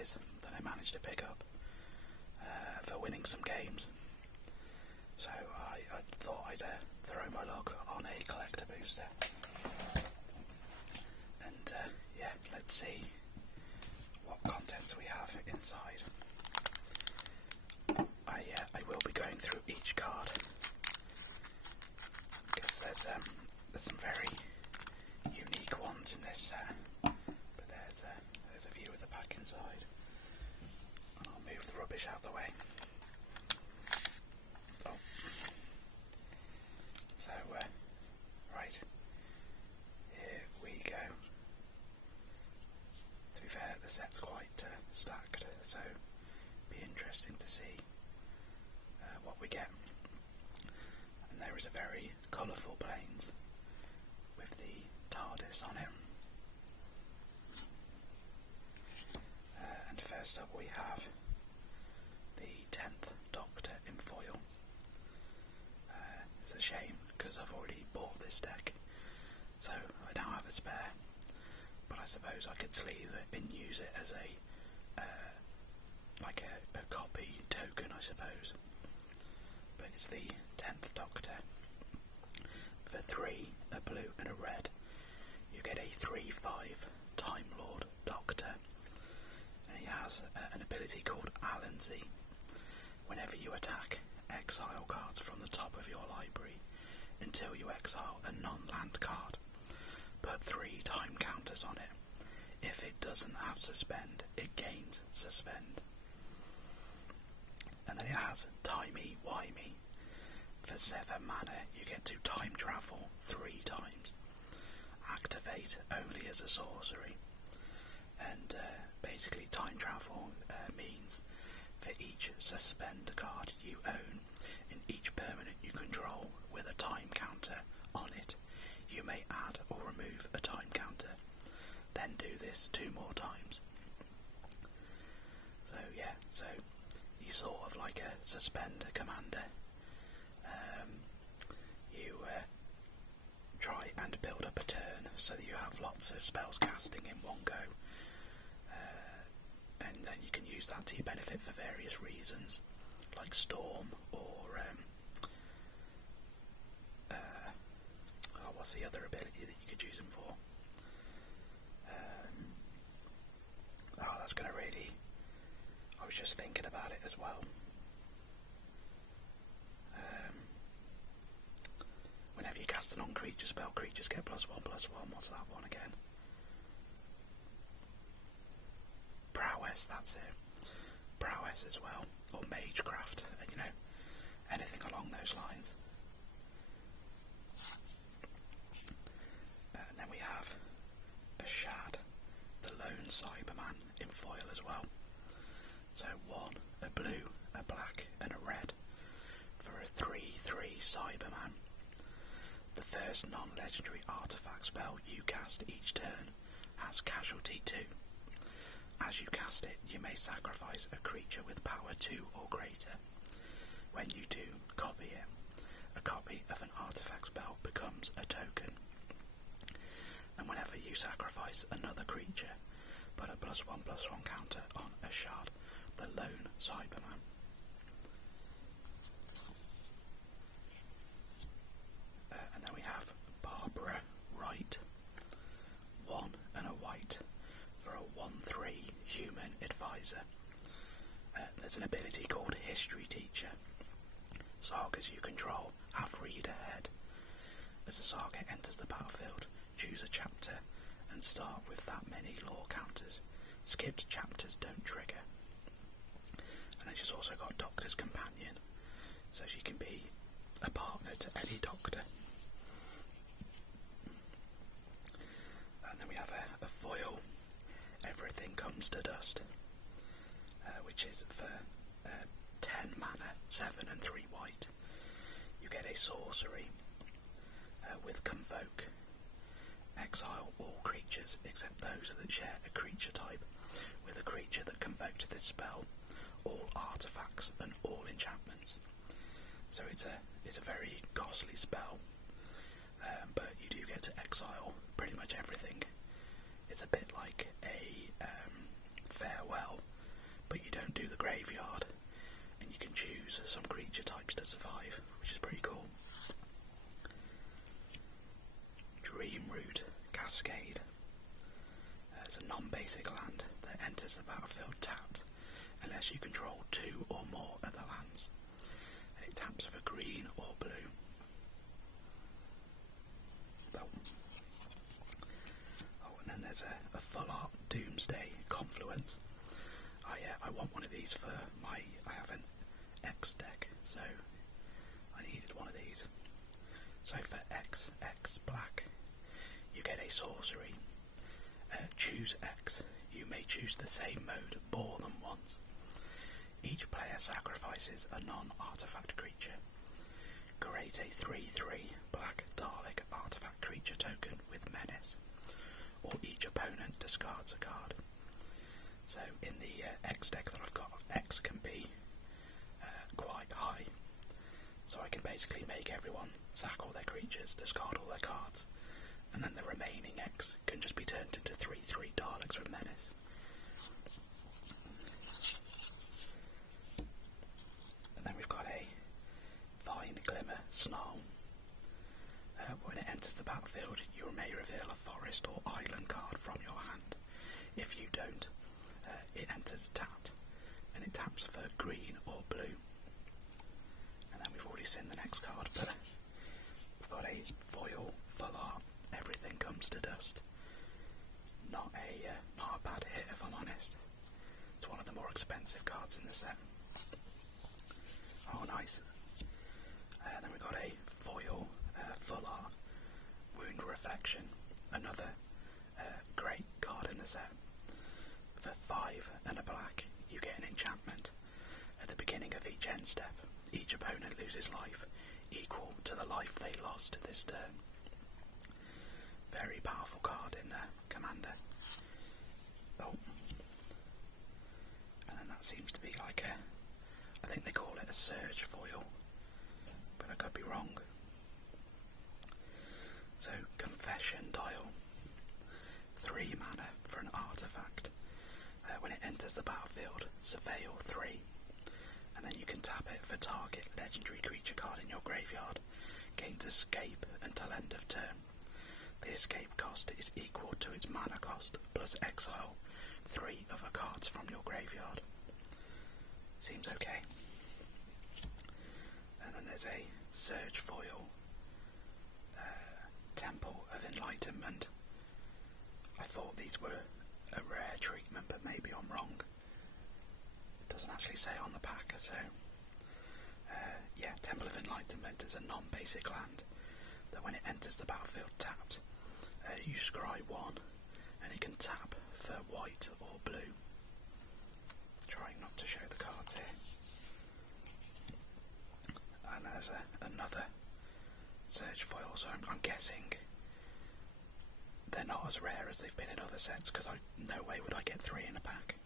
bonuses that I managed to pick up for winning some games. So I thought I'd throw my luck on a collector booster. And yeah, let's see what contents we have inside. I will be going through each card because there's some very unique ones in this set. But there's a view of the pack inside. And I'll move the rubbish out of the way. Oh. So right, here we go. To be fair, the set's quite stacked, so it'll be interesting to see what we get. And there is a very colourful planes with the TARDIS on it. And first up we have the 10th Doctor in foil. It's a shame because I've already bought this deck, so I now have a spare. But I suppose I could sleeve it and use it as a like a copy token, I suppose. But it's the 10th Doctor. For 3, a blue and a red, you get a 3/5 Time Lord Doctor. And he has an ability called Allenzy. Whenever you attack, exile cards from the top of your library until you exile a non-land card. Put 3 time counters on it. If it doesn't have suspend, it gains suspend. And then it has Timey-Wimey. For 7 mana, you get to time travel 3 times. Activate only as a sorcery. And basically time travel means for each suspend card you own and each permanent you control with a time counter on it, you may add or remove a time counter. Then do this 2 more times. So yeah, so you sort of like a suspend commander. You try and build up a turn so that you have lots of spells casting in one go. And then you can use that to your benefit for various reasons, like Storm or what's the other ability that you could use him for? That's going to really... I was just thinking about it as well. Whenever you cast a non-creature spell, creatures get +1/+1. What's that one again? Prowess, that's it. Prowess as well, or Magecraft, you know, anything along those lines. And then we have a Shad, the Lone Cyberman, in foil as well. So 1, a blue, a black, and a red for a 3/3 Cyberman. The first non-legendary artifact spell you cast each turn has Casualty 2. As you cast it, you may sacrifice a creature with power 2 or greater. When you do, copy it. A copy of an artifact spell becomes a token. And whenever you sacrifice another creature, put a +1/+1 counter on a Shard, the Lone Cyberman. And then we have Barbara Wright. 1 and a white for a 1/3 human advisor. There's an ability called History Teacher. Sagas you control have read ahead. As a saga enters the battlefield, choose a chapter and start with that many lore counters. Skipped chapters don't trigger. And then she's also got Doctor's Companion, so she can be a partner to any doctor. And then we have a foil, Everything Comes to Dust, which is for 10 mana, 7 and 3 white. You get a sorcery with Convoke. Exile all creatures except those that share a creature type with a creature that convoked this spell, all artifacts and all enchantments. So it's a very costly spell, but you do get to exile pretty much everything. It's a bit like a farewell but you don't do the graveyard, and you can choose some creature types to survive, which is pretty cool. Dreamroot Cascade. It's a non-basic land that enters the battlefield tapped unless you control 2 or more other lands, and it taps for green or blue. And then there's a full art Doomsday Confluence. I want one of these for I have an X deck, so I needed one of these. So for X black, you get a sorcery. Choose X. You may choose the same mode more than once. Each player sacrifices a non-artifact creature. Create a 3/3 black Dalek artifact creature token with menace, or each opponent discards a card. So in the X deck that I've got, X can be quite high, so I can basically make everyone sack all their creatures, discard all their cards, and then the remaining X can just be turned into 3/3 Daleks with menace. And then we've got a Vine Glimmer Snarl. When it enters the battlefield, you may reveal a forest or island card from your hand. If you don't, it enters tapped, and it taps for green or blue. And then we've already seen the next card, but we've got a foil full art. Everything comes to dust. Not a bad hit, if I'm honest. It's one of the more expensive cards in the set. Oh, nice. Then we've got a foil full art Wound Reflection. Another great card in the set. For 5 and a black, you get an enchantment. At the beginning of each end step, each opponent loses life equal to the life they lost this turn. Very powerful card in Commander. Oh. And then that seems to be like I think they call it a Surge foil, but I could be wrong. So, Confession Dial. 3 mana for an artifact. When it enters the battlefield, surveil 3, and then you can tap it for target legendary creature card in your graveyard. Gains escape until end of turn. The escape cost is equal to its mana cost, plus exile 3 other cards from your graveyard. Seems okay. And then there's a Surge foil, Temple of Enlightenment. I thought these were a rare treatment, but maybe I'm wrong. It doesn't actually say on the pack, so yeah, Temple of Enlightenment is a non-basic land that when it enters the battlefield tapped, you scry 1, and it can tap for white or blue. Trying not to show the cards here. And there's another Surge foil, so I'm guessing they're not as rare as they've been in other sets, because no way would I get 3 in a pack.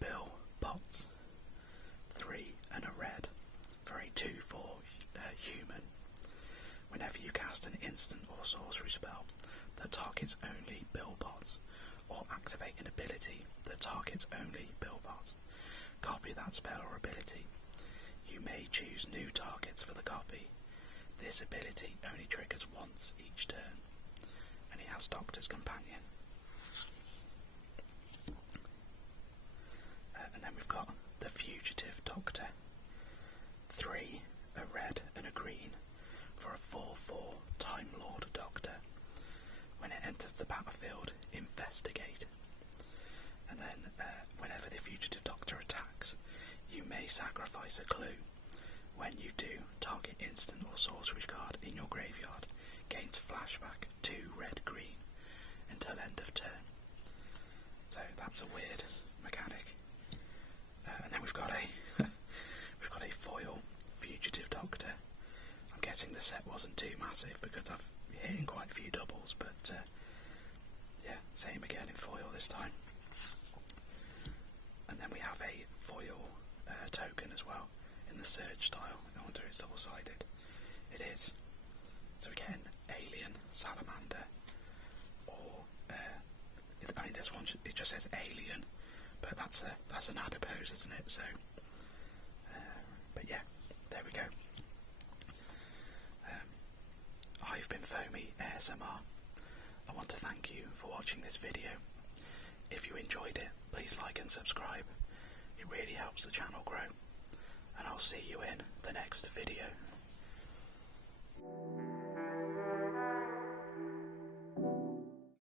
Bill Potts, 3 and a red for a 2/4 human. Whenever you cast an instant or sorcery spell that targets only Bill Potts, or activate an ability that targets only Bill Potts, copy that spell or ability. You may choose new targets for the copy. This ability only triggers once each turn, and it has Doctor's Companion. And then we've got the Fugitive Doctor. 3, a red and a green for a 4/4 Time Lord Doctor. When it enters the battlefield, investigate. And then whenever the Fugitive Doctor attacks, you may sacrifice a clue. When you do, target instant or sorcery card in your graveyard gains flashback 2 red-green until end of turn. So that's a weird mechanic. And then we've got a foil Fugitive Doctor. I'm guessing the set wasn't too massive because I've hit in quite a few doubles, but yeah, same again in foil this time. And then we have a foil token as well in the Surge style. I wonder if it's double-sided. It is. So we get an Alien Salamander, or I mean this one it just says Alien, but that's an adipose, isn't it? So, but yeah, there we go. I've been Foamy ASMR. I want to thank you for watching this video. If you enjoyed it, please like and subscribe. It really helps the channel grow. And I'll see you in the next video.